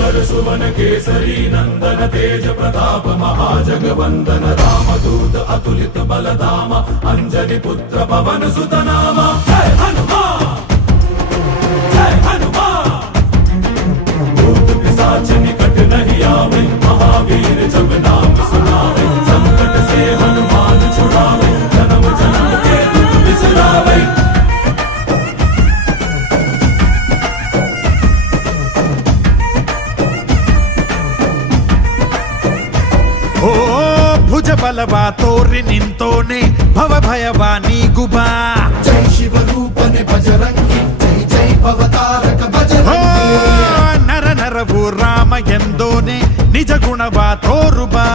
भास्कर सुवन केसरी नंदन तेज प्रताप महाजगवंदन रामदूत अतुलित बलधाम अंजनी पुत्र पवन सुत नाम जय हनुमान जय हनुमान भूत पिशाच निकट नहीं आवे महावीर जब नाम सुनावे संकट से हनुमान छुड़ावे जन्म जन्म के दुख बिसरावे। ಓ ಭುಜ ಬಲವ ತೋರಿ ನಿಂತೋನೆ ಭವ ಭಯವ ನೀಗುಬಾ जय शिव रूपने बजरंगी जय जय भवतारक बजरंगी ನರ ನರವು ರಾಮ ಎಂದೋನೆ ನಿಜ ಗುಣವ ತೋರುಬಾ